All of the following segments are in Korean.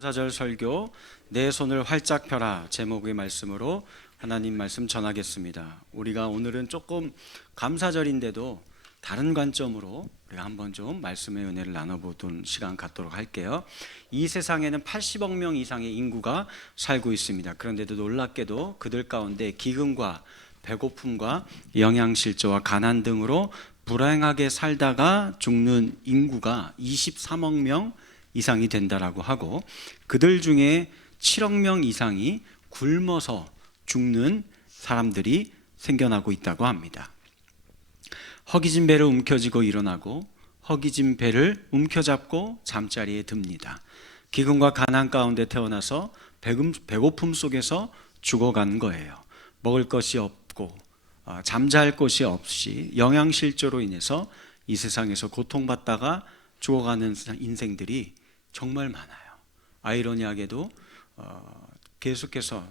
사절 설교 내 손을 활짝 펴라 제목의 말씀으로 하나님 말씀 전하겠습니다. 우리가 오늘은 조금 감사절인데도 다른 관점으로 우리가 한번 좀 말씀의 은혜를 나눠보던 시간 갖도록 할게요. 이 세상에는 80억 명 이상의 인구가 살고 있습니다. 그런데도 놀랍게도 그들 가운데 기근과 배고픔과 영양실조와 가난 등으로 불행하게 살다가 죽는 인구가 23억 명 이상이 된다라고 하고, 그들 중에 7억 명 이상이 굶어서 죽는 사람들이 생겨나고 있다고 합니다. 허기진 배를 움켜쥐고 일어나고 허기진 배를 움켜잡고 잠자리에 듭니다. 기근과 가난 가운데 태어나서 배고픔 속에서 죽어간 거예요. 먹을 것이 없고 잠잘 곳이 없이 영양실조로 인해서 이 세상에서 고통받다가 죽어가는 인생들이 정말 많아요. 아이러니하게도 계속해서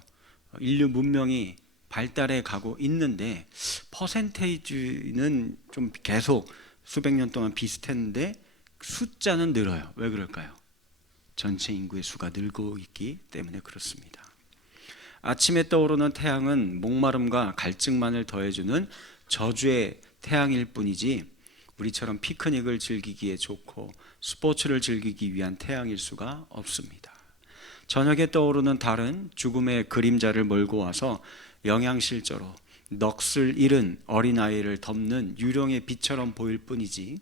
인류 문명이 발달해 가고 있는데 퍼센테이지는 좀 계속 수백 년 동안 비슷했는데 숫자는 늘어요. 왜 그럴까요? 전체 인구의 수가 늘고 있기 때문에 그렇습니다. 아침에 떠오르는 태양은 목마름과 갈증만을 더해주는 저주의 태양일 뿐이지 우리처럼 피크닉을 즐기기에 좋고 스포츠를 즐기기 위한 태양일 수가 없습니다. 저녁에 떠오르는 달은 죽음의 그림자를 몰고 와서 영양실조로 넋을 잃은 어린아이를 덮는 유령의 빛처럼 보일 뿐이지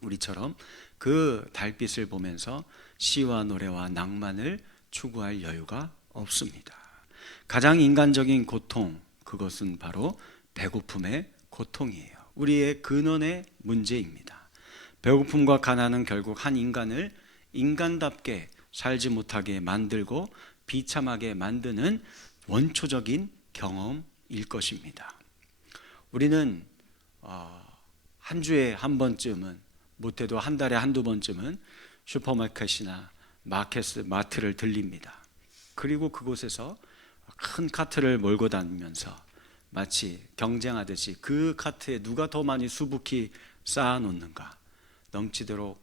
우리처럼 그 달빛을 보면서 시와 노래와 낭만을 추구할 여유가 없습니다. 가장 인간적인 고통, 그것은 바로 배고픔의 고통이에요. 우리의 근원의 문제입니다. 배고픔과 가난은 결국 한 인간을 인간답게 살지 못하게 만들고 비참하게 만드는 원초적인 경험일 것입니다. 우리는 한 주에 한 번쯤은, 못해도 한 달에 한두 번쯤은 슈퍼마켓이나 마트를 들립니다. 그리고 그곳에서 큰 카트를 몰고 다니면서 마치 경쟁하듯이 그 카트에 누가 더 많이 수북히 쌓아놓는가, 넘치도록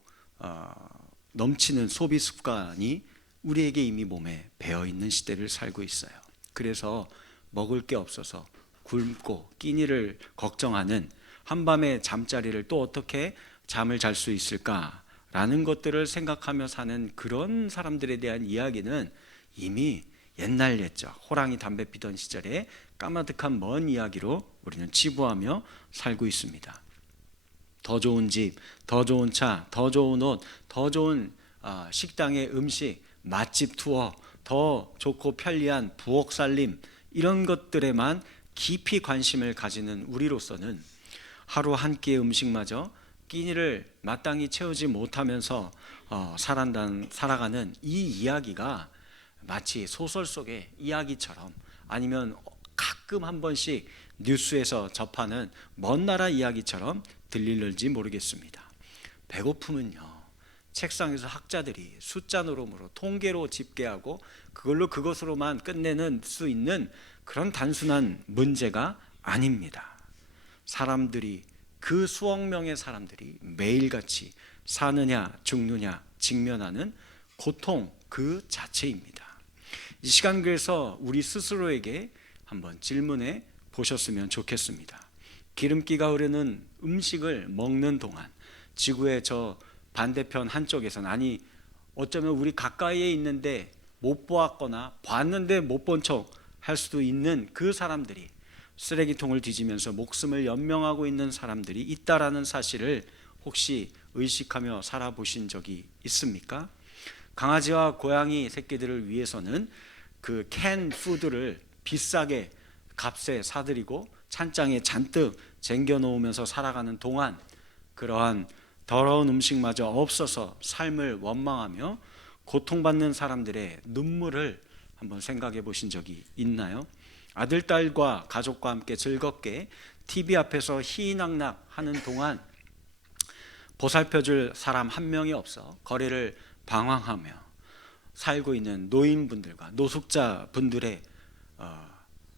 넘치는 소비 습관이 우리에게 이미 몸에 배어있는 시대를 살고 있어요. 그래서 먹을 게 없어서 굶고 끼니를 걱정하는, 한밤에 잠자리를 또 어떻게 잠을 잘 수 있을까라는 것들을 생각하며 사는 그런 사람들에 대한 이야기는 이미 옛날 옛적 호랑이 담배 피던 시절에 까마득한 먼 이야기로 우리는 치부하며 살고 있습니다. 더 좋은 집, 더 좋은 차, 더 좋은 옷, 더 좋은 식당의 음식, 맛집 투어, 더 좋고 편리한 부엌 살림, 이런 것들에만 깊이 관심을 가지는 우리로서는 하루 한 끼의 음식마저 끼니를 마땅히 채우지 못하면서 살아가는 이 이야기가 마치 소설 속의 이야기처럼, 아니면 가끔 한 번씩 뉴스에서 접하는 먼 나라 이야기처럼 들릴지 모르겠습니다. 배고픔은요, 책상에서 학자들이 숫자 노름으로 통계로 집계하고 그것으로만 끝내는 수 있는 그런 단순한 문제가 아닙니다. 사람들이, 그 수억 명의 사람들이 매일같이 사느냐 죽느냐 직면하는 고통 그 자체입니다. 이 시간, 그래서 우리 스스로에게 한번 질문해 보셨으면 좋겠습니다. 기름기가 흐르는 음식을 먹는 동안 지구의 저 반대편 한쪽에서는, 아니 어쩌면 우리 가까이에 있는데 못 보았거나 봤는데 못 본 척 할 수도 있는 그 사람들이, 쓰레기통을 뒤지면서 목숨을 연명하고 있는 사람들이 있다라는 사실을 혹시 의식하며 살아보신 적이 있습니까? 강아지와 고양이 새끼들을 위해서는 그 캔 푸드를 비싸게 값에 사들이고 찬장에 잔뜩 쟁겨 놓으면서 살아가는 동안 그러한 더러운 음식마저 없어서 삶을 원망하며 고통받는 사람들의 눈물을 한번 생각해 보신 적이 있나요? 아들, 딸과 가족과 함께 즐겁게 TV 앞에서 희낙낙 하는 동안 보살펴줄 사람 한 명이 없어 거리를 방황하며 살고 있는 노인분들과 노숙자분들의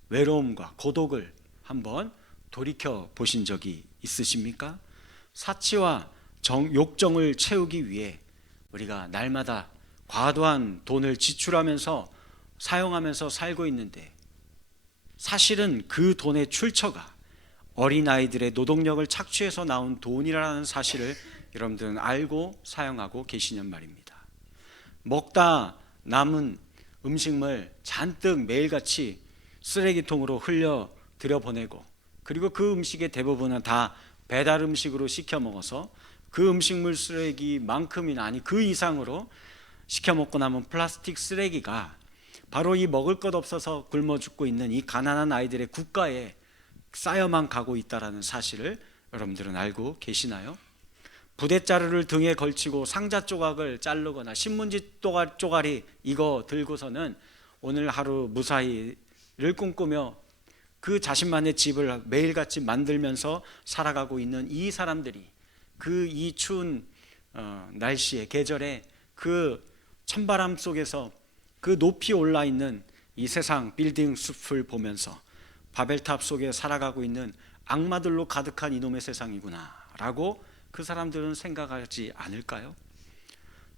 외로움과 고독을 한번 돌이켜 보신 적이 있으십니까? 사치와 욕정을 채우기 위해 우리가 날마다 과도한 돈을 지출하면서 사용하면서 살고 있는데, 사실은 그 돈의 출처가 어린아이들의 노동력을 착취해서 나온 돈이라는 사실을 여러분들은 알고 사용하고 계시냔 말입니다. 먹다 남은 음식물 잔뜩 매일같이 쓰레기통으로 흘려 들여보내고, 그리고 그 음식의 대부분은 다 배달 음식으로 시켜 먹어서 그 음식물 쓰레기만큼이나 아니 그 이상으로 시켜 먹고 남은 플라스틱 쓰레기가 바로 이 먹을 것 없어서 굶어 죽고 있는 이 가난한 아이들의 국가에 쌓여만 가고 있다는 사실을 여러분들은 알고 계시나요? 부대자루를 등에 걸치고 상자 조각을 자르거나 신문지 쪼가리 이거 들고서는 오늘 하루 무사히를 꿈꾸며 그 자신만의 집을 매일같이 만들면서 살아가고 있는 이 사람들이 그 이 추운 날씨에 계절에 그 찬바람 속에서 그 높이 올라 있는 이 세상 빌딩 숲을 보면서 바벨탑 속에 살아가고 있는 악마들로 가득한 이놈의 세상이구나 라고 그 사람들은 생각하지 않을까요?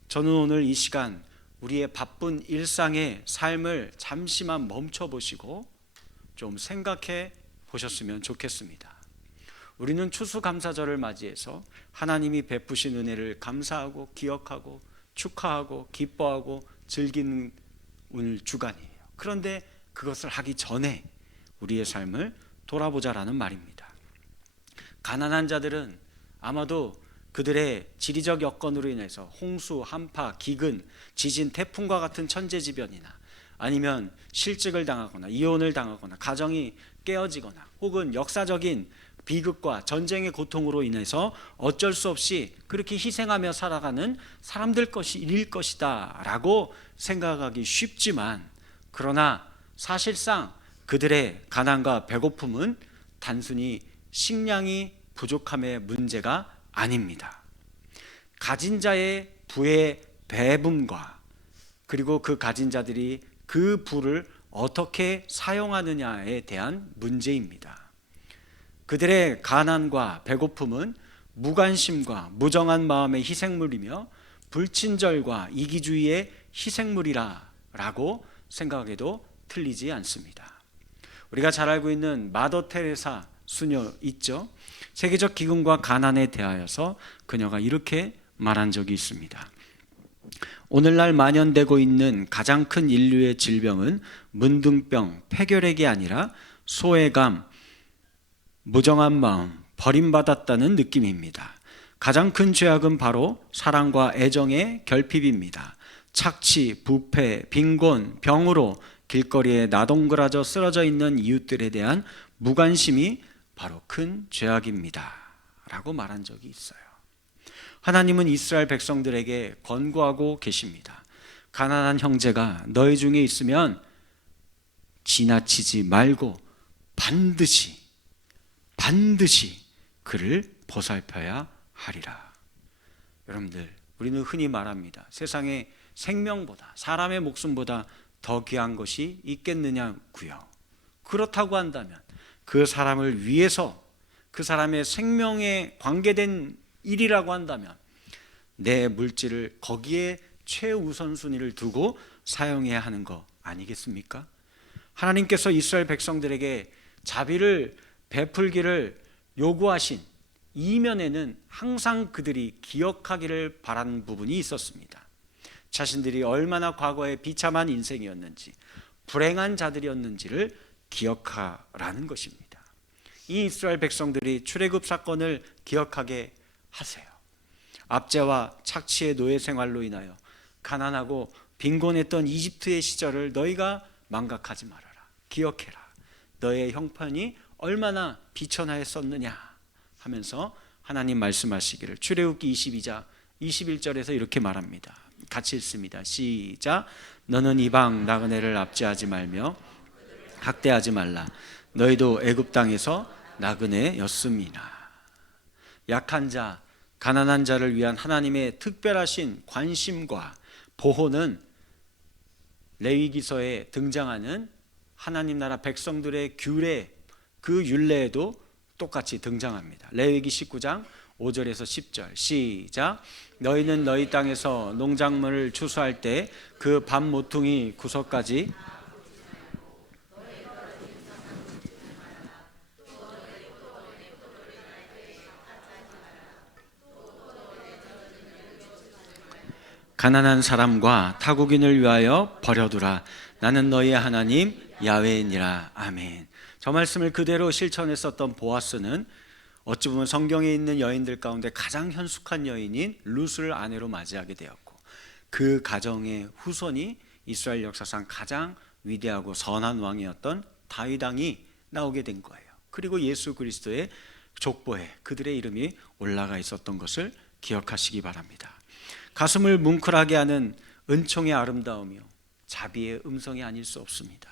저는 오늘 이 시간 우리의 바쁜 일상의 삶을 잠시만 멈춰 보시고 좀 생각해 보셨으면 좋겠습니다. 우리는 추수감사절을 맞이해서 하나님이 베푸신 은혜를 감사하고 기억하고 축하하고 기뻐하고 즐기는 오늘 주간이에요. 그런데 그것을 하기 전에 우리의 삶을 돌아보자라는 말입니다. 가난한 자들은 아마도 그들의 지리적 여건으로 인해서 홍수, 한파, 기근, 지진, 태풍과 같은 천재지변이나 아니면 실직을 당하거나 이혼을 당하거나 가정이 깨어지거나 혹은 역사적인 비극과 전쟁의 고통으로 인해서 어쩔 수 없이 그렇게 희생하며 살아가는 사람들 일일 것이다 라고 생각하기 쉽지만, 그러나 사실상 그들의 가난과 배고픔은 단순히 식량이 부족함의 문제가 아닙니다. 가진 자의 부의 배분과 그리고 그 가진 자들이 그 부를 어떻게 사용하느냐에 대한 문제입니다. 그들의 가난과 배고픔은 무관심과 무정한 마음의 희생물이며 불친절과 이기주의의 희생물이라고 생각해도 틀리지 않습니다. 우리가 잘 알고 있는 마더 테레사 수녀 있죠? 세계적 기근과 가난에 대하여서 그녀가 이렇게 말한 적이 있습니다. 오늘날 만연되고 있는 가장 큰 인류의 질병은 문둥병, 폐결핵이 아니라 소외감, 무정한 마음, 버림받았다는 느낌입니다. 가장 큰 죄악은 바로 사랑과 애정의 결핍입니다. 착취, 부패, 빈곤, 병으로 길거리에 나동그라져 쓰러져 있는 이웃들에 대한 무관심이 바로 큰 죄악입니다 라고 말한 적이 있어요. 하나님은 이스라엘 백성들에게 권고하고 계십니다. 가난한 형제가 너희 중에 있으면 지나치지 말고 반드시 그를 보살펴야 하리라. 여러분들, 우리는 흔히 말합니다. 세상에 생명보다, 사람의 목숨보다 더 귀한 것이 있겠느냐고요. 그렇다고 한다면 그 사람을 위해서, 그 사람의 생명에 관계된 일이라고 한다면 내 물질을 거기에 최우선순위를 두고 사용해야 하는 거 아니겠습니까? 하나님께서 이스라엘 백성들에게 자비를 베풀기를 요구하신 이면에는 항상 그들이 기억하기를 바라는 부분이 있었습니다. 자신들이 얼마나 과거에 비참한 인생이었는지, 불행한 자들이었는지를 기억하라는 것입니다. 이 이스라엘 백성들이 출애굽 사건을 기억하게 하세요. 압제와 착취의 노예 생활로 인하여 가난하고 빈곤했던 이집트의 시절을 너희가 망각하지 말아라. 기억해라. 너의 형편이 얼마나 비천하였었느냐 하면서 하나님 말씀하시기를, 출애굽기 22장 21절에서 이렇게 말합니다. 같이 읽습니다. 시작. 너는 이방 나그네를 압제하지 말며 학대하지 말라. 너희도 애굽 땅에서 나그네였음이나. 약한 자, 가난한 자를 위한 하나님의 특별하신 관심과 보호는 레위기서에 등장하는 하나님 나라 백성들의 규례, 그 율례에도 똑같이 등장합니다. 레위기 19장 5절에서 10절 시작. 너희는 너희 땅에서 농작물을 추수할 때 그 밥 모퉁이 구석까지 가난한 사람과 타국인을 위하여 버려두라. 나는 너희의 하나님 야훼니라. 아멘. 저 말씀을 그대로 실천했었던 보아스는 어찌 보면 성경에 있는 여인들 가운데 가장 현숙한 여인인 룻을 아내로 맞이하게 되었고, 그 가정의 후손이 이스라엘 역사상 가장 위대하고 선한 왕이었던 다윗 왕이 나오게 된 거예요. 그리고 예수 그리스도의 족보에 그들의 이름이 올라가 있었던 것을 기억하시기 바랍니다. 가슴을 뭉클하게 하는 은총의 아름다움이요, 자비의 음성이 아닐 수 없습니다.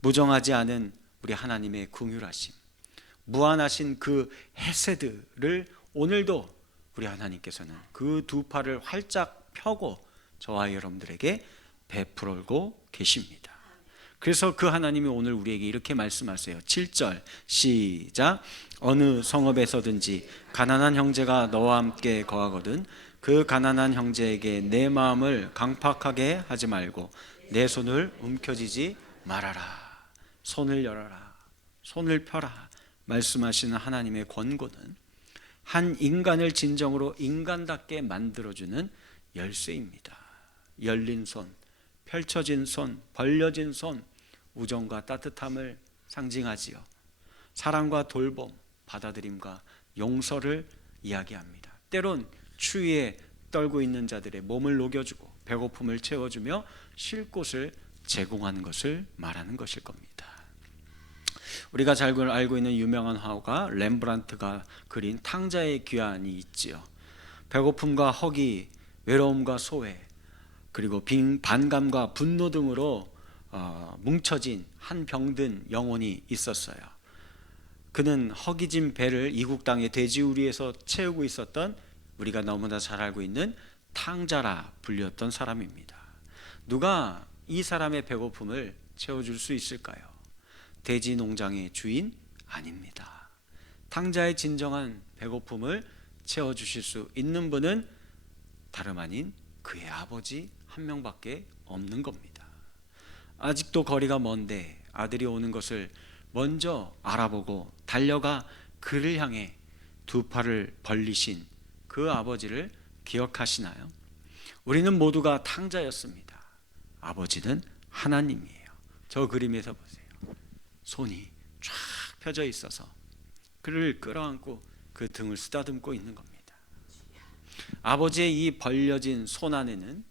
무정하지 않은 우리 하나님의 긍휼하심, 무한하신 그 헤세드를 오늘도 우리 하나님께서는 그 두 팔을 활짝 펴고 저와 여러분들에게 베풀고 계십니다. 그래서 그 하나님이 오늘 우리에게 이렇게 말씀하세요. 7절 시작. 어느 성읍에서든지 가난한 형제가 너와 함께 거하거든 그 가난한 형제에게 내 마음을 강팍하게 하지 말고 내 손을 움켜쥐지 말아라. 손을 열어라, 손을 펴라 말씀하시는 하나님의 권고는 한 인간을 진정으로 인간답게 만들어주는 열쇠입니다. 열린 손, 펼쳐진 손, 벌려진 손, 우정과 따뜻함을 상징하지요. 사랑과 돌봄, 받아들임과 용서를 이야기합니다. 때론 추위에 떨고 있는 자들의 몸을 녹여주고 배고픔을 채워주며 쉴 곳을 제공하는 것을 말하는 것일 겁니다. 우리가 잘 알고 있는 유명한 화가 렘브란트가 그린 탕자의 귀환이 있지요. 배고픔과 허기, 외로움과 소외, 그리고 반감과 분노 등으로 뭉쳐진 한 병든 영혼이 있었어요. 그는 허기진 배를 이국 땅의 돼지우리에서 채우고 있었던 우리가 너무나 잘 알고 있는 탕자라 불렸던 사람입니다. 누가 이 사람의 배고픔을 채워줄 수 있을까요? 돼지 농장의 주인 아닙니다. 탕자의 진정한 배고픔을 채워주실 수 있는 분은 다름 아닌 그의 아버지 한 명밖에 없는 겁니다. 아직도 거리가 먼데 아들이 오는 것을 먼저 알아보고 달려가 그를 향해 두 팔을 벌리신 그 아버지를 기억하시나요? 우리는 모두가 탕자였습니다. 아버지는 하나님이에요. 저 그림에서 보세요. 손이 쫙 펴져 있어서 그를 끌어안고 그 등을 쓰다듬고 있는 겁니다. 아버지의 이 벌려진 손 안에는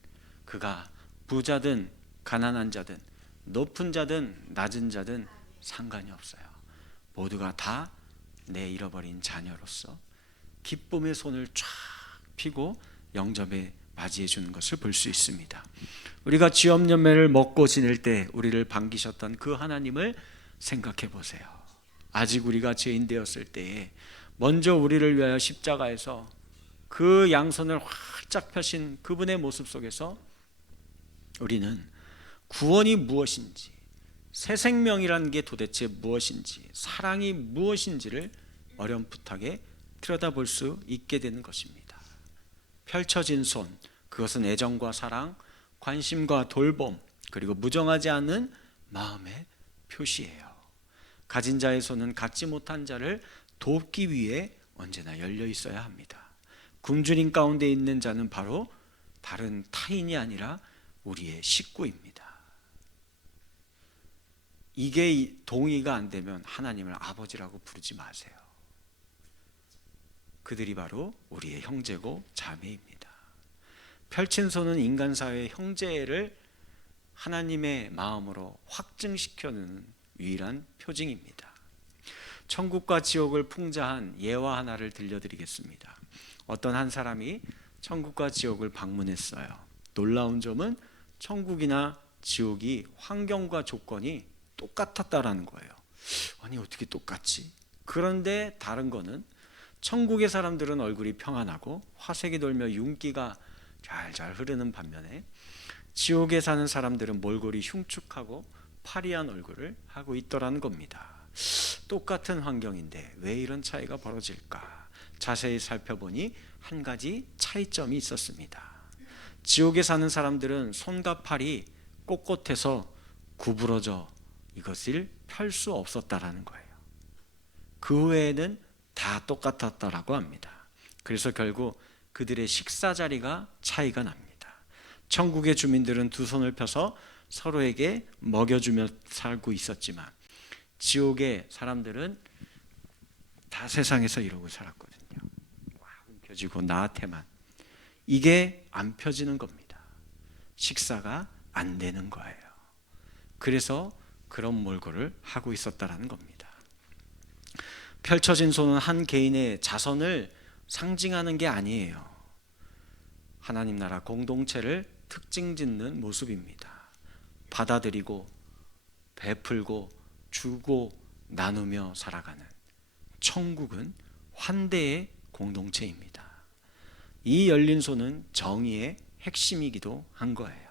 그가 부자든 가난한 자든 높은 자든 낮은 자든 상관이 없어요. 모두가 다 내 잃어버린 자녀로서 기쁨의 손을 쫙 펴고 영접에 맞이해 주는 것을 볼 수 있습니다. 우리가 쥐염년매를 먹고 지낼 때 우리를 반기셨던 그 하나님을 생각해 보세요. 아직 우리가 죄인 되었을 때에 먼저 우리를 위하여 십자가에서 그 양손을 활짝 펴신 그분의 모습 속에서 우리는 구원이 무엇인지, 새 생명이라는 게 도대체 무엇인지, 사랑이 무엇인지를 어렴풋하게 들여다볼 수 있게 되는 것입니다. 펼쳐진 손, 그것은 애정과 사랑, 관심과 돌봄, 그리고 무정하지 않은 마음의 표시예요. 가진 자의 손은 갖지 못한 자를 돕기 위해 언제나 열려 있어야 합니다. 굶주림 가운데 있는 자는 바로 다른 타인이 아니라 우리의 식구입니다. 이게 동의가 안 되면 하나님을 아버지라고 부르지 마세요. 그들이 바로 우리의 형제고 자매입니다. 펼친 손은 인간 사회의 형제를 하나님의 마음으로 확증시켜주는 유일한 표징입니다. 천국과 지옥을 풍자한 예화 하나를 들려드리겠습니다. 어떤 한 사람이 천국과 지옥을 방문했어요. 놀라운 점은 천국이나 지옥이 환경과 조건이 똑같았다라는 거예요. 아니 어떻게 똑같지? 그런데 다른 거는 천국의 사람들은 얼굴이 평안하고 화색이 돌며 윤기가 잘잘 흐르는 반면에 지옥에 사는 사람들은 몰골이 흉측하고 파리한 얼굴을 하고 있더라는 겁니다. 똑같은 환경인데 왜 이런 차이가 벌어질까? 자세히 살펴보니 한 가지 차이점이 있었습니다. 지옥에 사는 사람들은 손과 팔이 꼿꼿해서 구부러져 이것을 펼 수 없었다라는 거예요. 그 외에는 다 똑같았다라고 합니다. 그래서 결국 그들의 식사 자리가 차이가 납니다. 천국의 주민들은 두 손을 펴서 서로에게 먹여주며 살고 있었지만 지옥의 사람들은 다 세상에서 이러고 살았거든요. 펴지고 나한테만. 이게 안 펴지는 겁니다. 식사가 안 되는 거예요. 그래서 그런 몰골을 하고 있었다라는 겁니다. 펼쳐진 손은 한 개인의 자선을 상징하는 게 아니에요. 하나님 나라 공동체를 특징 짓는 모습입니다. 받아들이고 베풀고 주고 나누며 살아가는 천국은 환대의 공동체입니다. 이 열린 손은 정의의 핵심이기도 한 거예요.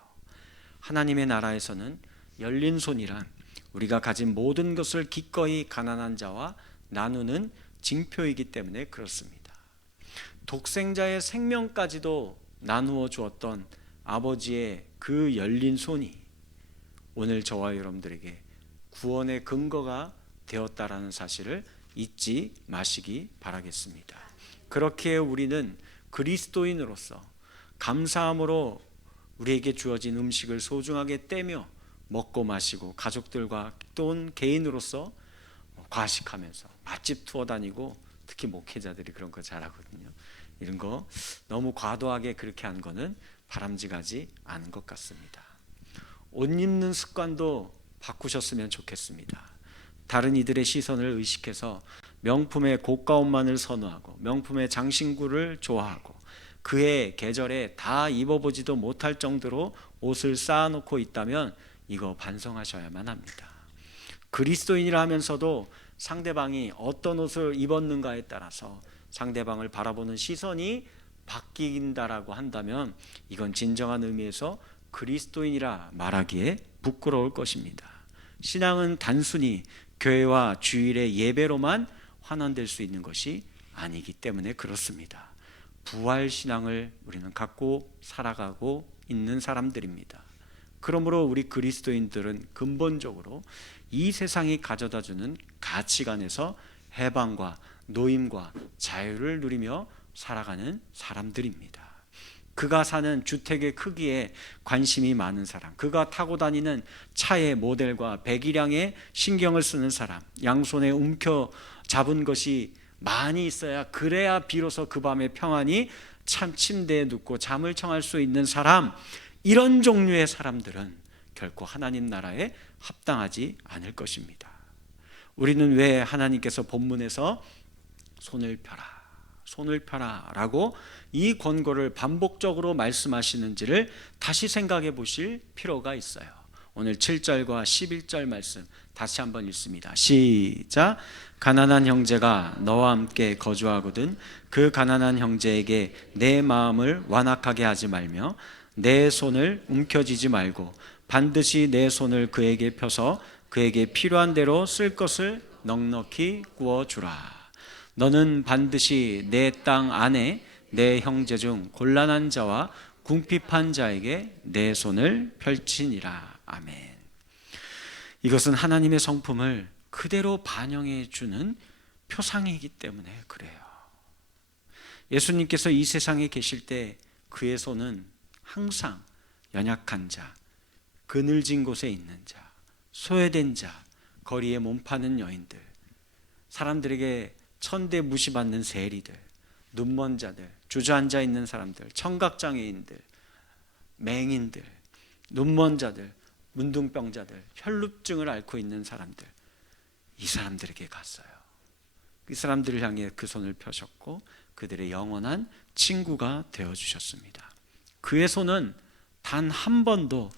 하나님의 나라에서는 열린 손이란 우리가 가진 모든 것을 기꺼이 가난한 자와 나누는 징표이기 때문에 그렇습니다. 독생자의 생명까지도 나누어 주었던 아버지의 그 열린 손이 오늘 저와 여러분들에게 구원의 근거가 되었다라는 사실을 잊지 마시기 바라겠습니다. 그렇게 우리는 그리스도인으로서 감사함으로 우리에게 주어진 음식을 소중하게 떼며 먹고 마시고 가족들과 또는 개인으로서 과식하면서 맛집 투어 다니고, 특히 목회자들이 그런 거 잘하거든요. 이런 거 너무 과도하게 그렇게 한 거는 바람직하지 않은 것 같습니다. 옷 입는 습관도 바꾸셨으면 좋겠습니다. 다른 이들의 시선을 의식해서 명품의 고가옷만을 선호하고 명품의 장신구를 좋아하고 그의 계절에 다 입어보지도 못할 정도로 옷을 쌓아놓고 있다면 이거 반성하셔야만 합니다. 그리스도인이라 하면서도 상대방이 어떤 옷을 입었는가에 따라서 상대방을 바라보는 시선이 바뀐다라고 한다면 이건 진정한 의미에서 그리스도인이라 말하기에 부끄러울 것입니다. 신앙은 단순히 교회와 주일의 예배로만 환원될 수 있는 것이 아니기 때문에 그렇습니다. 부활 신앙을 우리는 갖고 살아가고 있는 사람들입니다. 그러므로 우리 그리스도인들은 근본적으로 이 세상이 가져다주는 가치관에서 해방과 노임과 자유를 누리며 살아가는 사람들입니다. 그가 사는 주택의 크기에 관심이 많은 사람, 그가 타고 다니는 차의 모델과 배기량에 신경을 쓰는 사람, 양손에 움켜 잡은 것이 많이 있어야 그래야 비로소 그 밤에 평안히 참 침대에 눕고 잠을 청할 수 있는 사람, 이런 종류의 사람들은 결코 하나님 나라에 합당하지 않을 것입니다. 우리는 왜 하나님께서 본문에서 손을 펴라 라고 이 권고를 반복적으로 말씀하시는지를 다시 생각해 보실 필요가 있어요. 오늘 7절과 11절 말씀 다시 한번 읽습니다. 시작. 가난한 형제가 너와 함께 거주하거든 그 가난한 형제에게 내 마음을 완악하게 하지 말며 내 손을 움켜쥐지 말고 반드시 내 손을 그에게 펴서 그에게 필요한 대로 쓸 것을 넉넉히 구워주라. 너는 반드시 내 땅 안에 내 형제 중 곤란한 자와 궁핍한 자에게 내 손을 펼치니라. 아멘. 이것은 하나님의 성품을 그대로 반영해 주는 표상이기 때문에 그래요. 예수님께서 이 세상에 계실 때 그의 손은 항상 연약한 자, 그늘진 곳에 있는 자, 소외된 자, 거리에 몸 파는 여인들, 사람들에게 천대 무시받는 세리들, 눈먼 자들, 주저앉아 있는 사람들, 청각장애인들, 맹인들, 눈먼 자들, 문둥병자들, 혈루증을 앓고 있는 사람들, 이 사람들에게 갔어요. 이 사람들을 향해 그 손을 펴셨고 그들의 영원한 친구가 되어주셨습니다. 그의 손은 단 한 번도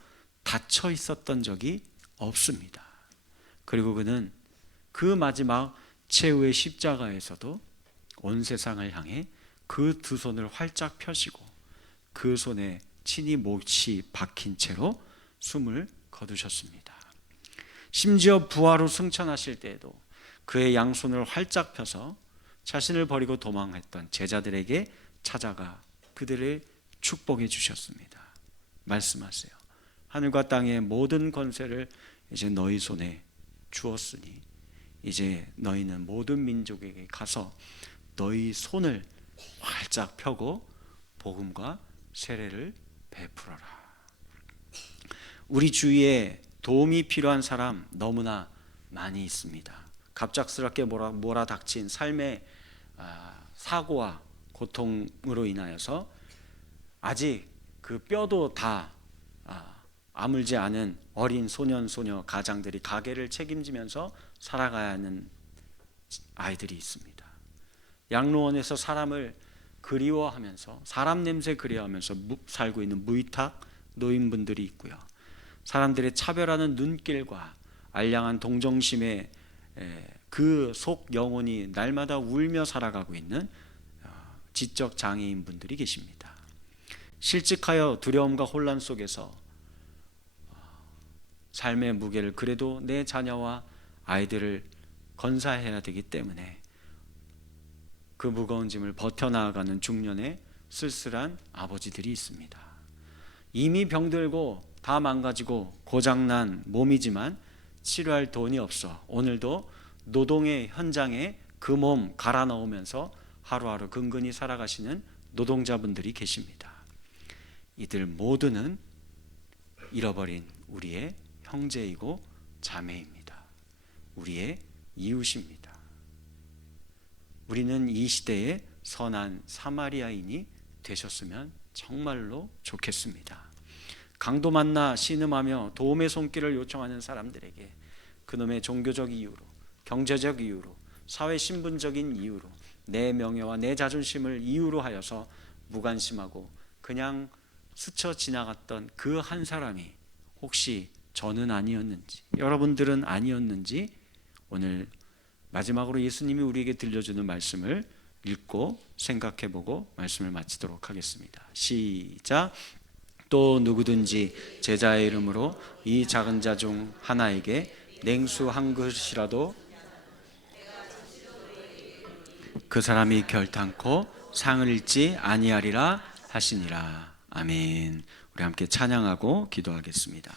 닫혀 있었던 적이 없습니다. 그리고 그는 그 마지막 최후의 십자가에서도 온 세상을 향해 그 두 손을 활짝 펴시고 그 손에 친히 못이 박힌 채로 숨을 거두셨습니다. 심지어 부활 후 승천하실 때에도 그의 양손을 활짝 펴서 자신을 버리고 도망했던 제자들에게 찾아가 그들을 축복해 주셨습니다. 말씀하세요. 하늘과 땅의 모든 권세를 이제 너희 손에 주었으니 이제 너희는 모든 민족에게 가서 너희 손을 활짝 펴고 복음과 세례를 베풀어라. 우리 주위에 도움이 필요한 사람 너무나 많이 있습니다. 갑작스럽게 몰아닥친 삶의 사고와 고통으로 인하여서 아직 그 뼈도 다 아물지 않은 어린 소년 소녀 가장들이 가게를 책임지면서 살아가야 하는 아이들이 있습니다. 양로원에서 사람을 그리워하면서 사람 냄새 그리워하면서 살고 있는 무위탁 노인분들이 있고요. 사람들의 차별하는 눈길과 알량한 동정심에 그 속 영혼이 날마다 울며 살아가고 있는 지적 장애인 분들이 계십니다. 실직하여 두려움과 혼란 속에서 삶의 무게를 그래도 내 자녀와 아이들을 건사해야 되기 때문에 그 무거운 짐을 버텨나가는 중년의 쓸쓸한 아버지들이 있습니다. 이미 병들고 다 망가지고 고장난 몸이지만 치료할 돈이 없어 오늘도 노동의 현장에 그 몸 갈아 넣으면서 하루하루 근근히 살아가시는 노동자분들이 계십니다. 이들 모두는 잃어버린 우리의 형제이고 자매입니다. 우리의 이웃입니다. 우리는 이 시대의 선한 사마리아인이 되셨으면 정말로 좋겠습니다. 강도 만나 신음하며 도움의 손길을 요청하는 사람들에게 그놈의 종교적 이유로, 경제적 이유로, 사회 신분적인 이유로, 내 명예와 내 자존심을 이유로 하여서 무관심하고 그냥 스쳐 지나갔던 그 한 사람이 혹시 저는 아니었는지, 여러분들은 아니었는지 오늘 마지막으로 예수님이 우리에게 들려주는 말씀을 읽고 생각해보고 말씀을 마치도록 하겠습니다. 시작. 또 누구든지 제자의 이름으로 이 작은 자 중 하나에게 냉수 한 그릇이라도 그 사람이 결탄코 상을 잃지 아니하리라 하시니라. 아멘. 우리 함께 찬양하고 기도하겠습니다.